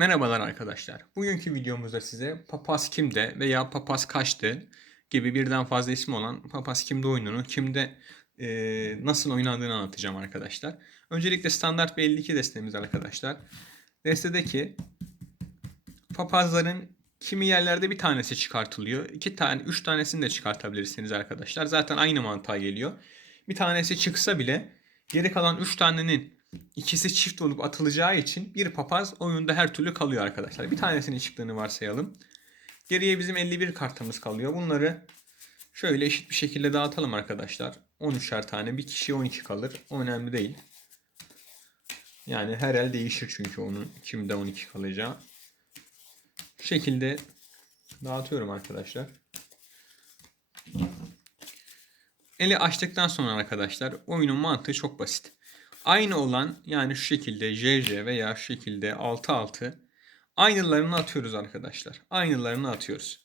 Merhabalar arkadaşlar. Bugünkü videomuzda size papaz kimde veya papaz kaçtı gibi birden fazla ismi olan papaz kimde oyununu kimde e, nasıl oynandığını anlatacağım arkadaşlar. Öncelikle standart bir 52 destemiz arkadaşlar. Destedeki papazların kimi yerlerde bir tanesi çıkartılıyor. iki tane, üç tanesini de çıkartabilirsiniz arkadaşlar. Zaten aynı mantığa geliyor. Bir tanesi çıksa bile geri kalan üç tanenin ikisi çift olup atılacağı için bir papaz oyunda her türlü kalıyor arkadaşlar. Bir tanesinin çıktığını varsayalım. Geriye bizim 51 kartımız kalıyor. Bunları şöyle eşit bir şekilde dağıtalım arkadaşlar. 13'er tane. Bir kişi 12 kalır. O önemli değil. Yani her el değişir çünkü onun kimde 12 kalacağı. Bu şekilde dağıtıyorum arkadaşlar. Eli açtıktan sonra arkadaşlar oyunun mantığı çok basit. Aynı olan yani şu şekilde JJ veya şu şekilde 6-6 aynılarını atıyoruz arkadaşlar. Aynılarını atıyoruz.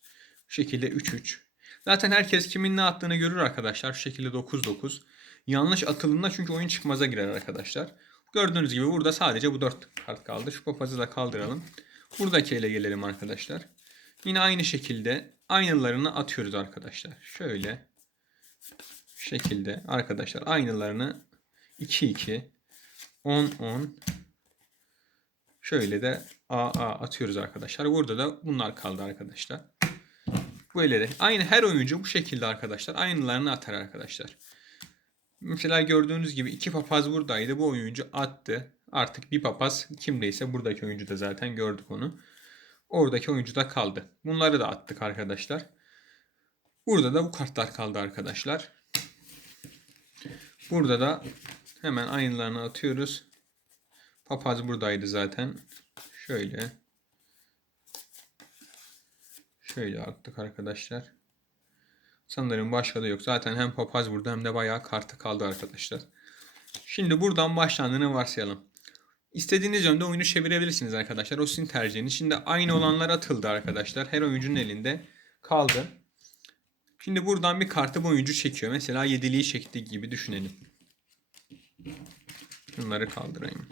Şu şekilde 3-3. Zaten herkes kimin ne attığını görür arkadaşlar. Şu şekilde 9-9. Yanlış atıldığında çünkü oyun çıkmaza girer arkadaşlar. Gördüğünüz gibi burada sadece bu 4 kart kaldı. Şu papazı da kaldıralım. Buradaki ele gelelim arkadaşlar. Yine aynı şekilde aynılarını atıyoruz arkadaşlar. Şöyle şekilde arkadaşlar aynılarını 2 2 10 10 şöyle de A A atıyoruz arkadaşlar. Burada da bunlar kaldı arkadaşlar. Böyle de aynı her oyuncu bu şekilde arkadaşlar aynılarını atar arkadaşlar. Mesela gördüğünüz gibi iki papaz buradaydı. Bu oyuncu attı. Artık bir papaz kimdeyse buradaki oyuncu da zaten gördük onu. Oradaki oyuncu da kaldı. Bunları da attık arkadaşlar. Burada da bu kartlar kaldı arkadaşlar. Burada da hemen aynılarını atıyoruz. Papaz buradaydı zaten. Şöyle. Şöyle attık arkadaşlar. Sanırım başka da yok. Zaten hem papaz burada hem de bayağı kartı kaldı arkadaşlar. Şimdi buradan başlandığını varsayalım. İstediğiniz yönde oyunu çevirebilirsiniz arkadaşlar. O sizin tercihiniz. Şimdi aynı olanlar atıldı arkadaşlar. Her oyuncunun elinde kaldı. Şimdi buradan bir kartı bu oyuncu çekiyor. Mesela yediliği çektiği gibi düşünelim. Bunları kaldırayım.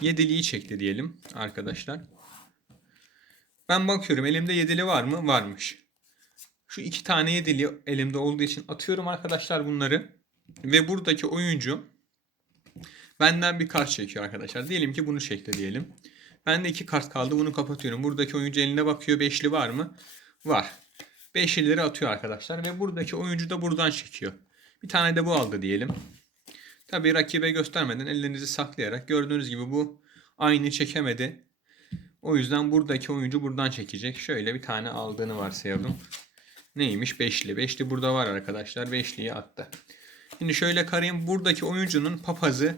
Yediliği çekti diyelim arkadaşlar. Ben bakıyorum elimde yedili var mı? Varmış. Şu iki tane yedili elimde olduğu için atıyorum arkadaşlar bunları. Ve buradaki oyuncu benden bir kart çekiyor arkadaşlar. Diyelim ki bunu çekti diyelim. Bende iki kart kaldı. Bunu kapatıyorum. Buradaki oyuncu eline bakıyor. Beşli var mı? Var. Beşlileri atıyor arkadaşlar. Ve buradaki oyuncu da buradan çekiyor. Bir tane de bu aldı diyelim. Tabi rakibe göstermeden ellerinizi saklayarak gördüğünüz gibi bu aynı çekemedi. O yüzden buradaki oyuncu buradan çekecek. Şöyle bir tane aldığını varsayalım. Neymiş? Beşli. Beşli burada var arkadaşlar. Beşliyi attı. Şimdi şöyle karayım. Buradaki oyuncunun papazı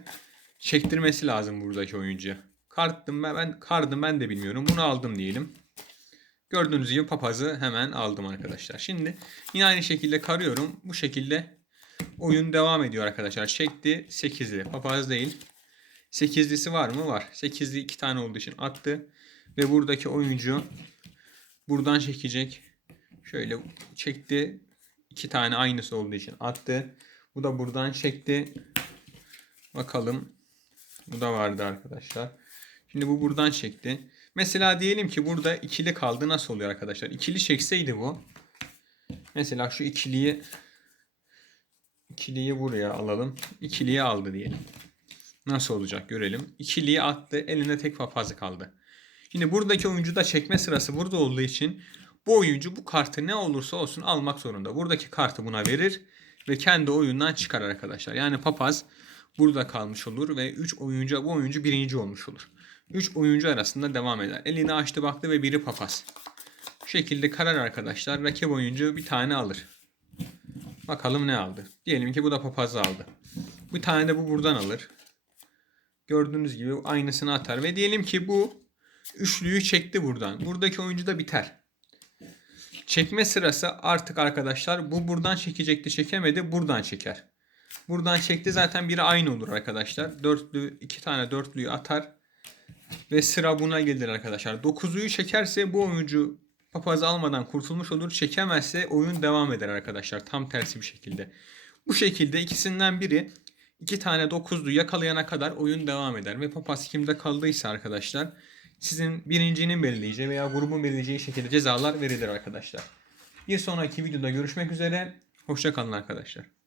çektirmesi lazım buradaki oyuncuya. Karttım ben, ben kardım ben de bilmiyorum. Bunu aldım diyelim. Gördüğünüz gibi papazı hemen aldım arkadaşlar. Şimdi yine aynı şekilde karıyorum. Bu şekilde oyun devam ediyor arkadaşlar. Çekti 8'li. Papaz değil. 8'lisi var mı? Var. 8'li 2 tane olduğu için attı. Ve buradaki oyuncu buradan çekecek. Şöyle çekti. 2 tane aynısı olduğu için attı. Bu da buradan çekti. Bakalım. Bu da vardı arkadaşlar. Şimdi bu buradan çekti. Mesela diyelim ki burada ikili kaldı. Nasıl oluyor arkadaşlar? İkili çekseydi bu. Mesela şu ikiliyi ikiliyi buraya alalım. İkiliyi aldı diyelim. Nasıl olacak görelim. İkiliyi attı. Elinde tek papazı kaldı. Şimdi buradaki oyuncu da çekme sırası burada olduğu için bu oyuncu bu kartı ne olursa olsun almak zorunda. Buradaki kartı buna verir ve kendi oyundan çıkar arkadaşlar. Yani papaz burada kalmış olur ve 3 oyuncu bu oyuncu birinci olmuş olur. 3 oyuncu arasında devam eder. Elini açtı baktı ve biri papaz. Bu şekilde karar arkadaşlar. Rakip oyuncu bir tane alır. Bakalım ne aldı. Diyelim ki bu da papazı aldı. Bir tane de bu buradan alır. Gördüğünüz gibi aynısını atar. Ve diyelim ki bu üçlüyü çekti buradan. Buradaki oyuncu da biter. Çekme sırası artık arkadaşlar bu buradan çekecekti çekemedi buradan çeker. Buradan çekti zaten biri aynı olur arkadaşlar. Dörtlü iki tane dörtlüyü atar. Ve sıra buna gelir arkadaşlar. Dokuzluyu çekerse bu oyuncu papazı almadan kurtulmuş olur. Çekemezse oyun devam eder arkadaşlar. Tam tersi bir şekilde. Bu şekilde ikisinden biri iki tane dokuzlu yakalayana kadar oyun devam eder. Ve papaz kimde kaldıysa arkadaşlar sizin birincinin belirleyeceği veya grubun belirleyeceği şekilde cezalar verilir arkadaşlar. Bir sonraki videoda görüşmek üzere. Hoşça kalın arkadaşlar.